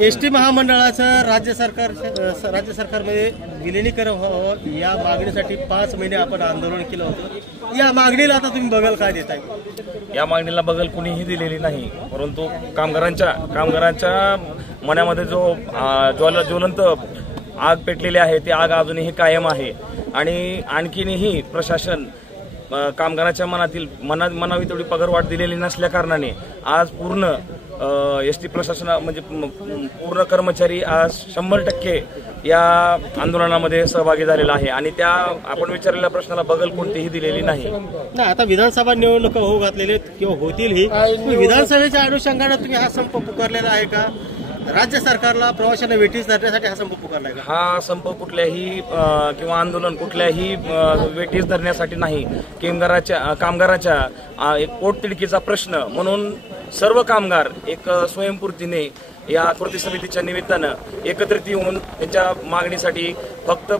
ST महामंडळाचं राज्य सरकारमध्ये विलिनीकरण व्हावं या मागणीसाठी 5 महिने आपण आंदोलन केलं होतं। या मागणीला आता तुम्ही बगल काय देताय? या मागणीला बगल कुणीही दिलेली नाही, परंतु कामगारांच्या मनामध्ये जो ज्वलंत आग पेटलेली आहे ती आग अजूनही कायम आहे आणि आणखीनही प्रशासन कामगारांच्या मनावी तेवढी पगारवाढ दिलेली नसल्या कारणाने आज पूर्ण एसटी प्रशासन म्हणजे पूर्ण कर्मचारी आज 100% या आंदोलनामध्ये सहभागी झालेला आहे आणि त्या आपण विचारलेल्या प्रश्नाला बगल कोणतीही दिलेली नाही। आता विधानसभा निवडणुका होऊ घातलेले किंवा होतीलही, विधानसभेच्या अनुषंगाने तुम्ही हा संप पुकारलेला आहे का? राज्य सरकारला प्रवाशांना वेठीस धरण्यासाठी हा संप पुकारलाय का? हा संप कुठल्याही किंवा आंदोलन कुठल्याही वेठीस धरण्यासाठी नाही, कामगाराच्या एक पोटतिडकीचा प्रश्न म्हणून सर्व कामगार एक स्वयंपूर्तीने या कृती समितीच्या निमित्तानं एकत्रित येऊन त्यांच्या मागणीसाठी फक्त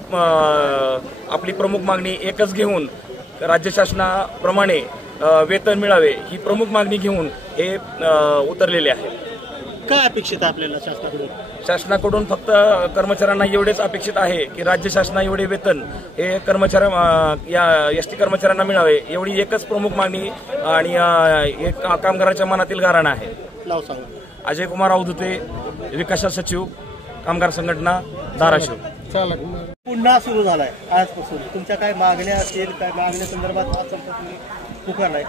आपली प्रमुख मागणी एकच घेऊन राज्य शासनाप्रमाणे वेतन मिळावे ही प्रमुख मागणी घेऊन हे उतरलेले आहे। काय अपेक्षित आहे आपल्याला शासनाकडून? फक्त कर्मचाऱ्यांना एवढेच अपेक्षित आहे की राज्य शासना एवढे वेतन हे या एसटी कर्मचाऱ्यांना मिळावे एवढी एकच प्रमुख मागणी आणि एक कामगाराच्या मनातील गाऱ्हाण आहे। नाव सांगा। अजय कुमार अवधुते, विकास सचिव, कामगार संघटना, धाराशिव। पुन्हा सुरू झालाय आजपासून, तुमच्या काय मागण्या असतील? काय मागण्या संदर्भात आज संप पुकारलाय?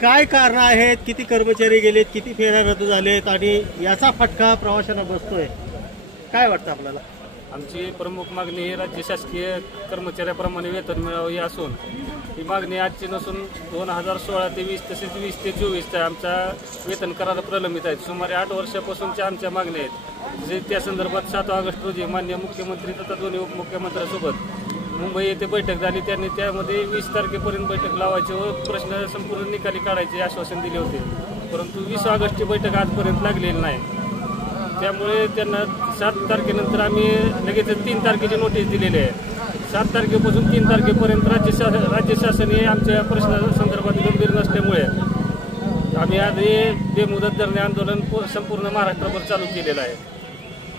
काय कारण आहेत? किती कर्मचारी गेलेत? किती फेऱ्या रद्द झालेत? आणि याचा फटका प्रवाशांना बसतोय, काय वाटतं आपल्याला? आमची प्रमुख मागणी ही राज्य शासकीय कर्मचाऱ्याप्रमाणे वेतन मिळावे असून ही मागणी आजची नसून 2016 ते 20 तसेच 20 ते 24 आमच्या वेतन करार प्रलंबित आहेत। सुमारे 8 वर्षापासूनच्या आमच्या मागण्या आहेत, जे त्या संदर्भात 7 ऑगस्ट रोजी माननीय मुख्यमंत्री तथा दोन्ही उपमुख्यमंत्र्यांसोबत मुंबई येथे बैठक झाली। त्यांनी त्यामध्ये 20 तारखेपर्यंत बैठक लावायची व प्रश्न संपूर्ण निकाली काढायचे आश्वासन दिले होते, परंतु 20 ऑगस्टची बैठक आजपर्यंत लागलेली नाही। त्यामुळे त्यांना 7 तारखेनंतर आम्ही लगेच 3 तारखेची नोटीस दिलेली आहे। 7 तारखेपासून 3 तारखेपर्यंत राज्य शासन हे आमच्या प्रश्नासंदर्भात गंभीर नसल्यामुळे आम्ही आज हे बेमुदत धरणे आंदोलन संपूर्ण महाराष्ट्रभर चालू केलेलं आहे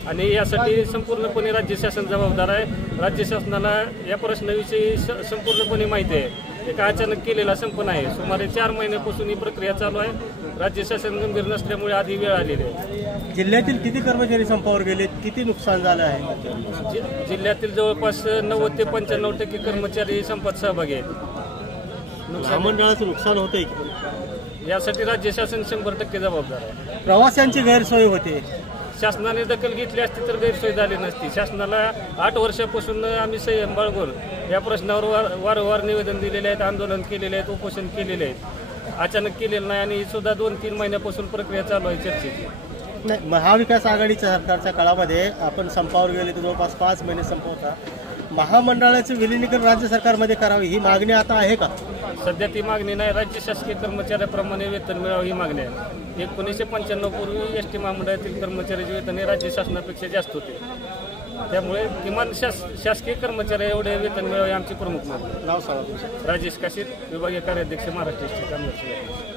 आणि यासाठी संपूर्णपणे राज्य शासन जबाबदार आहे। राज्य शासनाला या प्रश्नाविषयी संपूर्णपणे माहिती आहे। एक अचानक केलेला संप नाही, सुमारे 4 महिन्यापासून ही प्रक्रिया चालू आहे। राज्य शासन गंभीर नसल्यामुळे आधी वेळ आलेली आहे। जिल्ह्यातील किती कर्मचारी संपावर गेलेत? किती नुकसान झालं आहे? जिल्ह्यातील जवळपास 90 ते 95% कर्मचारी संपात सहभागी आहेत। महामंडळाचं नुकसान होतंय, यासाठी राज्य शासन 100% जबाबदार आहे। प्रवाशांची गैरसोय होते, शासनाने दखल घेतली असती तर गैरसोय झाली नसती। शासनाला 8 वर्षापासून आम्ही संयम बाळगून या प्रश्नावर वारंवार निवेदन दिलेले आहेत, आंदोलन केलेले आहेत, उपोषण केलेले आहेत, अचानक केलेलं नाही आणि सुद्धा 2-3 महिन्यापासून प्रक्रिया चालू आहे चर्चेची। नाही, महाविकास आघाडीच्या सरकारच्या काळामध्ये आपण संपावर गेले तर जवळपास 5 महिने संप होता। महामंडळाचं विलिनीकरण राज्य सरकारमध्ये करावे ही मागणी आता आहे का? सध्या ती मागणी नाही, राज्य शासकीय कर्मचाऱ्याप्रमाणे वेतन मिळावं ही मागणी आहे। 1995 पूर्वी एसटी महामंडळातील कर्मचाऱ्याचे वेतन हे राज्य शासनापेक्षा जास्त होते, त्यामुळे किमान शासकीय कर्मचारी एवढे वेतन मिळावे आमची प्रमुख मागणी। नाव सांगा। राजेश काशीद, विभागीय कार्याध्यक्ष, महाराष्ट्र एसटी कामगार संघटना।